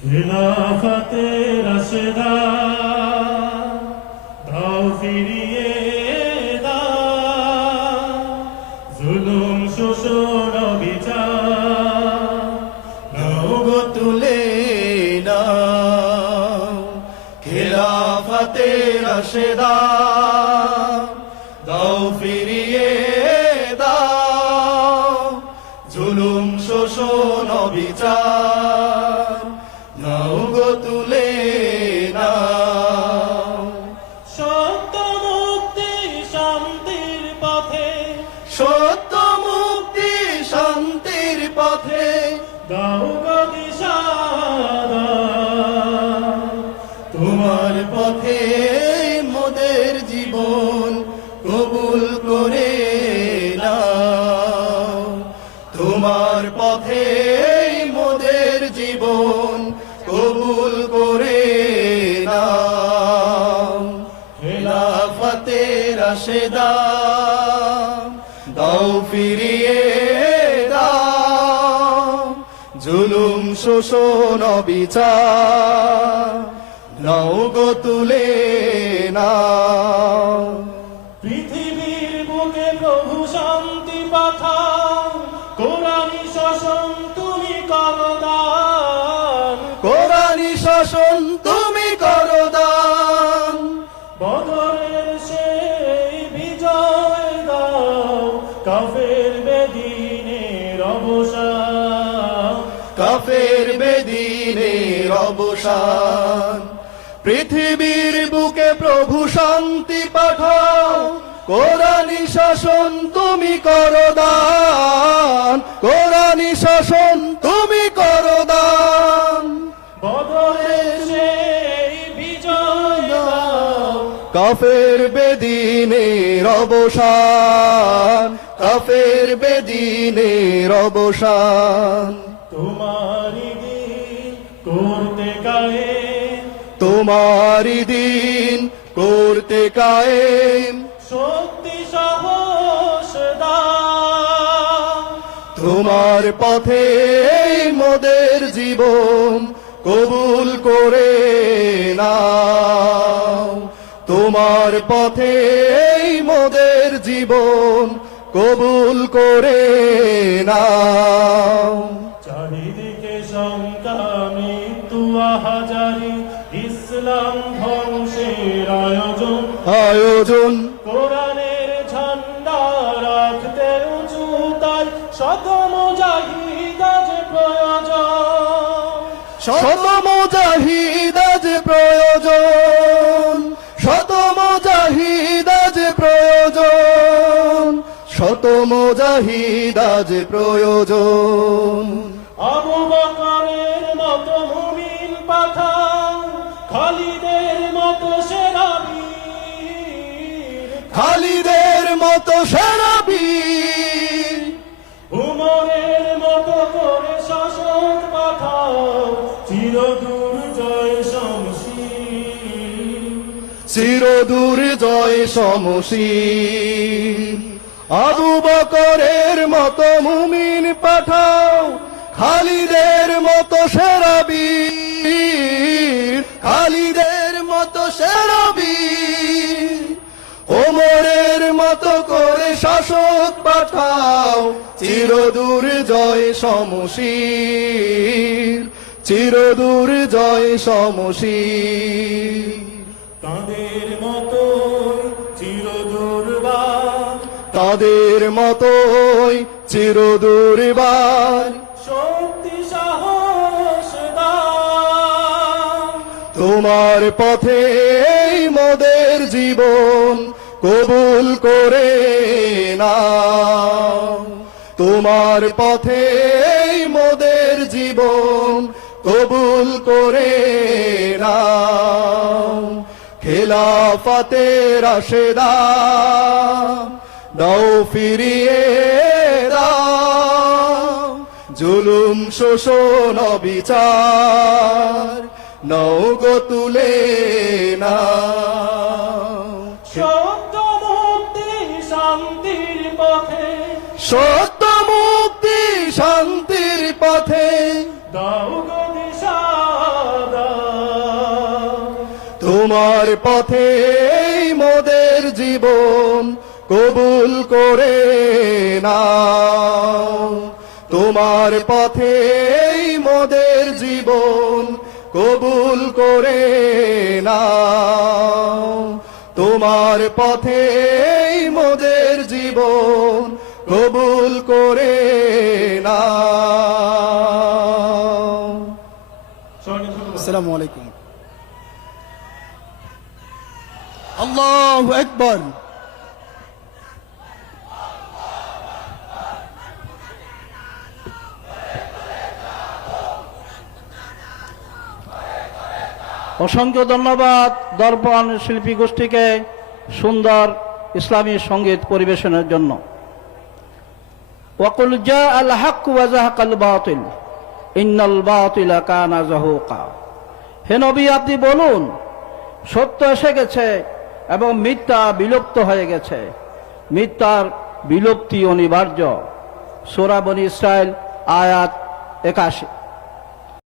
খিলাফতে রাশেদা দাও ফিরিয়ে দাও, জুলুম শোষণ বিচার নাও গো তুলে নাও। খিলাফতে রাশেদা দাও ফিরিয়ে দাও, জুলুম শোষণ বিচার নাও গো তুলে নাও। সত্য মুক্তি শান্তির পথে, সত্য মুক্তি শান্তির পথে দাও গো দিশা দাও। তোমার পথে মোদের জীবন কবুল করে নাও। তোমার পথে মোদের জীবন কবুল করে নাও। খিলাফতে রাশেদা দাও ফিরিয়ে দাও, জুলুম শোষণ বিচার নাও গো তুলে নাও। পৃথিবীর বুকে প্রভু শান্তি পাঠাও, কোরআনি শাসন তুমি করো দান, কোরআনি শাসন তুমি করো দান। বদরের সেই বিজয় দাও, কাফের বেদিনের অবসান, কাফের বেদিনের অবসান। পৃথিবীর বুকে প্রভু শান্তি পাঠাও, কোরআনি শাসন তুমি করো দান, কোরআনি শাসন তুমি করো দান। বদরের সেই বিজয় দাও, কাফের বেদিনের অবসান, কাফের বেদিনের অবসান। তোমারি দিন করতে কায়েম, তোমারি দিন করতে কায়েম, শক্তি সাহস দাও। তোমার পথে মোদের জীবন কবুল করে নাও। তোমার পথে মোদের জীবন কবুল করে নাও। চারিদিকে শঙ্কা মৃত্যু আহাজারি, ইসলাম ধ্বংসের আয়োজন, আয়োজন। কোরআনের ঝান্ডা রাখতে উঁচু তাই শত মুজাহিদ আজ প্রয়োজন, শত মুজাহিদ আজ প্রয়োজন, শত মুজাহিদ আজ প্রয়োজন, শত মুজাহিদ আজ প্রয়োজন। আবু বকরের মতো মুমিন পাঠাও, খালিদের মতো সেনা বীর, খালিদের মতো সেনা বীর। উমরের মতো করে শাসক পাঠাও, চিরদূর জয় শমশীর, চিরদূর জয় শমশীর। আবু বকরের মতো মুমিন পাঠাও, খালিদের মতো সেনা বীর, খালিদের মতো সেনা বীর। ওমরের মতো করে শাসক পাঠাও, চিরদূর জয় শমশীর, চিরদূর জয় শমশীর। তাদের মতো চিরদূরবার, তাদের মতোই চিরদূরবার, শক্তি সাহস দাও। তোমার পথে মোদের জীবন কবুল করে নাও। তোমার পথে মোদের জীবন কবুল করে নাও। খিলাফতে রাশেদা দাও ফিরিয়ে দাও, জুলুম শোষণ বিচার নাও গো তুলে নাও। সত্য মুক্তি শান্তির পথে, সত্য মুক্তি শান্তির পথে দাও গো দিশা তোমার পথে মোদের জীবন কবুল করে নাও, তোমার পথে মোদের জীবন কবুল করে নাও, তোমার পথে মোদের জীবন কবুল করে নাও। আসসালামু আলাইকুম। আল্লাহু আকবার। অসংখ্য ধন্যবাদ দর্পণ শিল্পী গোষ্ঠীকে সুন্দর ইসলামী সঙ্গীত পরিবেশনের জন্য। ওয়াকুল জাআল হাক্কু ওয়া যাহাকাল বাতিল ইন্নাল বাতিলা কানা যাহুকা। হে নবী, আপনি বলুন, সত্য এসে গেছে এবং মিথ্যা বিলুপ্ত হয়ে গেছে, মিথ্যার বিলুপ্তি অনিবার্য। সূরা বনী ইসরাইল আয়াত 81।